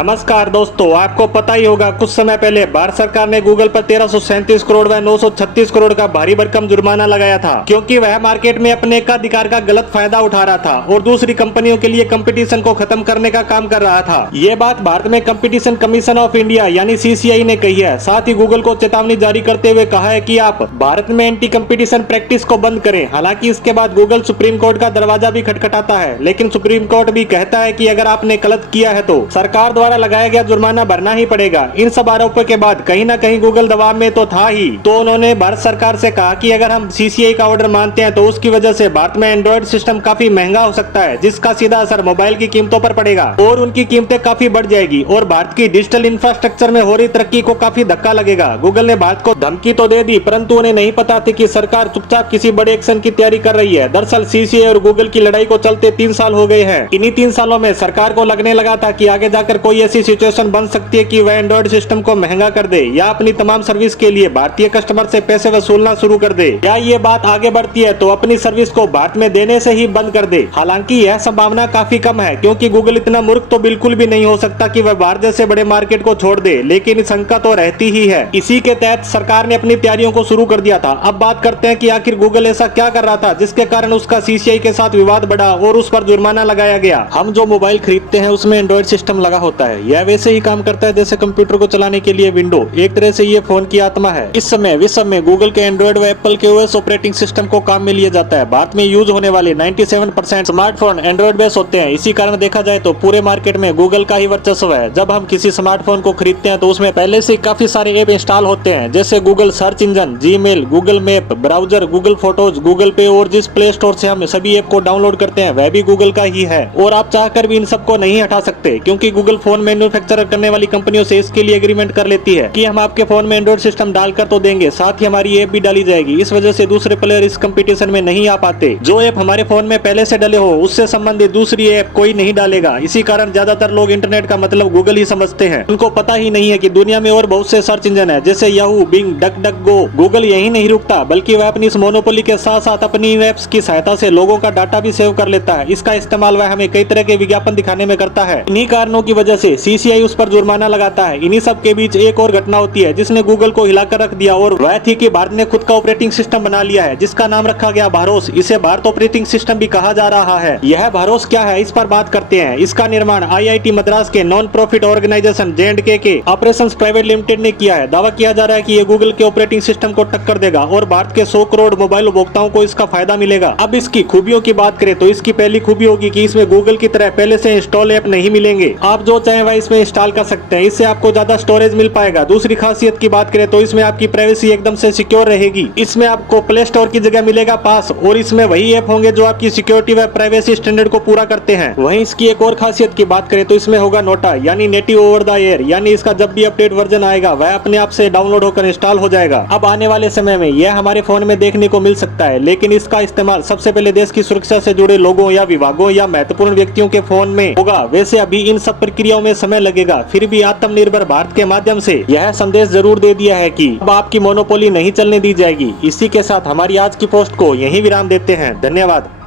नमस्कार दोस्तों, आपको पता ही होगा कुछ समय पहले भारत सरकार ने गूगल पर 1337 करोड़ व 936 करोड़ का भारी भरकम जुर्माना लगाया था, क्योंकि वह मार्केट में अपने एकाधिकार का गलत फायदा उठा रहा था और दूसरी कंपनियों के लिए कंपटीशन को खत्म करने का काम कर रहा था। ये बात भारत में कंपटीशन कमीशन ऑफ इंडिया यानी CCI ने कही है। साथ ही गूगल को चेतावनी जारी करते हुए कहा है कि आप भारत में एंटी कंपटीशन प्रैक्टिस को बंद करें। हालांकि इसके बाद गूगल सुप्रीम कोर्ट का दरवाजा भी खटखटाता है, लेकिन सुप्रीम कोर्ट भी कहता है कि अगर आपने गलत किया है तो सरकार द्वारा लगाया गया जुर्माना भरना ही पड़ेगा। इन सब आरोपों के बाद कहीं ना कहीं गूगल दबाव में तो था ही, तो उन्होंने भारत सरकार से कहा कि अगर हम CCI का ऑर्डर मानते हैं तो उसकी वजह से भारत में एंड्रॉइड सिस्टम काफी महंगा हो सकता है, जिसका सीधा असर मोबाइल की कीमतों पर पड़ेगा और उनकी कीमतें काफी बढ़ जाएगी और भारत की डिजिटल इंफ्रास्ट्रक्चर में हो रही तरक्की को काफी धक्का लगेगा। गूगल ने भारत को धमकी तो दे दी, परंतु उन्हें नहीं पता थी कि सरकार चुपचाप किसी बड़े एक्शन की तैयारी कर रही है। दरअसल CCI और गूगल की लड़ाई को चलते 3 साल हो गए हैं। इन्हीं 3 सालों में सरकार को लगने लगा था कि आगे जाकर कोई ऐसी सिचुएशन बन सकती है कि वह एंड्रॉइड सिस्टम को महंगा कर दे या अपनी तमाम सर्विस के लिए भारतीय कस्टमर से पैसे वसूलना शुरू कर दे, या ये बात आगे बढ़ती है तो अपनी सर्विस को भारत में देने से ही बंद कर दे। हालांकि यह संभावना काफी कम है, क्योंकि गूगल इतना मूर्ख तो बिल्कुल भी नहीं हो सकता कि वह भारत जैसे बड़े मार्केट को छोड़ दे, लेकिन शंका तो रहती ही है। इसी के तहत सरकार ने अपनी तैयारियों को शुरू कर दिया था। अब बात करते हैं कि आखिर गूगल ऐसा क्या कर रहा था जिसके कारण उसका CCI के साथ विवाद बढ़ा और उस पर जुर्माना लगाया गया। हम जो मोबाइल खरीदते हैं उसमें एंड्रॉइड सिस्टम लगा होता है। यह वैसे ही काम करता है जैसे कंप्यूटर को चलाने के लिए विंडो। एक तरह से ये फोन की आत्मा है। इस समय विश्व में गूगल के एंड्रॉइड व एप्पल के OS ऑपरेटिंग सिस्टम को काम में लिया जाता है। भारत में यूज होने वाले 97% स्मार्टफोन एंड्रॉइड बेस होते हैं। इसी कारण देखा जाए तो पूरे मार्केट में गूगल का ही वर्चस्व है। जब हम किसी स्मार्टफोन को खरीदते हैं तो उसमें पहले से काफी सारे ऐप इंस्टॉल होते हैं, जैसे Google search engine, Gmail, Google map, browser, Google photos, Google पे, और जिस प्ले स्टोर से हम सभी ऐप को डाउनलोड करते हैं वह भी गूगल का ही है। और आप चाहकर भी इन सबको नहीं हटा सकते, क्योंकि गूगल फोन मैन्युफैक्चर करने वाली कंपनियों से इसके लिए एग्रीमेंट कर लेती है कि हम आपके फोन में एंड्रॉइड सिस्टम डालकर तो देंगे, साथ ही हमारी ऐप भी डाली जाएगी। इस वजह से दूसरे प्लेयर इस कंपटीशन में नहीं आ पाते। जो ऐप हमारे फोन में पहले से डले हो उससे संबंधित दूसरी ऐप कोई नहीं डालेगा। इसी कारण ज्यादातर लोग इंटरनेट का मतलब गूगल ही समझते हैं। उनको पता ही नहीं है कि दुनिया में और बहुत से सर्च इंजन है, जैसे याहू, बिंग, डक डक गो। गूगल यही नहीं रुकता, बल्कि वह अपनी इस मोनोपोली के साथ साथ अपनी एप्स की सहायता से लोगों का डाटा भी सेव कर लेता है। इसका इस्तेमाल वह हमें कई तरह के विज्ञापन दिखाने में करता है। इन्हीं कारणों की वजह से CCI उस पर जुर्माना लगाता है। इन्हीं सब के बीच एक और घटना होती है जिसने गूगल को हिलाकर रख दिया, और वह थी कि भारत ने खुद का ऑपरेटिंग सिस्टम बना लिया है, जिसका नाम रखा गया भारोस। इसे भारत ऑपरेटिंग सिस्टम भी कहा जा रहा है। यह भारोस क्या है, इस पर बात करते हैं। इसका निर्माण IIT मद्रास के नॉन प्रॉफिट ऑर्गेनाइजेशन J&K के ऑपरेशंस प्राइवेट लिमिटेड ने किया है। दावा किया जा रहा है कि यह गूगल के ऑपरेटिंग सिस्टम को टक्कर देगा और भारत के 100 करोड़ मोबाइल उपभोक्ताओं को इसका फायदा मिलेगा। अब इसकी खूबियों की बात करें तो इसकी पहली खूबी होगी कि इसमें गूगल की तरह पहले से इंस्टॉल ऐप नहीं मिलेंगे। आप जो चाहे वह इसमें इंस्टॉल कर सकते हैं। इससे आपको ज्यादा स्टोरेज मिल पाएगा। दूसरी खासियत की बात करें तो इसमें आपकी प्राइवेसी एकदम से सिक्योर रहेगी। इसमें आपको प्ले स्टोर की जगह मिलेगा पास, और इसमें वही ऐप होंगे जो आपकी सिक्योरिटी व प्राइवेसी स्टैंडर्ड को पूरा करते हैं। वहीं इसकी एक और खासियत की बात करें तो इसमें होगा नोटा, यानी नेटिव ओवर द एयर, यानी इसका जब भी अपडेट वर्जन आएगा वह अपने आप से डाउनलोड होकर इंस्टॉल हो जाएगा। अब आने वाले समय में यह हमारे फोन में देखने को मिल सकता है, लेकिन इसका इस्तेमाल सबसे पहले देश की सुरक्षा से जुड़े लोगों या विभागों या महत्वपूर्ण व्यक्तियों के फोन में होगा। वैसे अभी इन सब प्रक्रियाओं में समय लगेगा, फिर भी आत्मनिर्भर भारत के माध्यम से यह संदेश जरूर दे दिया है कि अब आपकी मोनोपोली नहीं चलने दी जाएगी। इसी के साथ हमारी आज की पोस्ट को यहीं विराम देते हैं। धन्यवाद।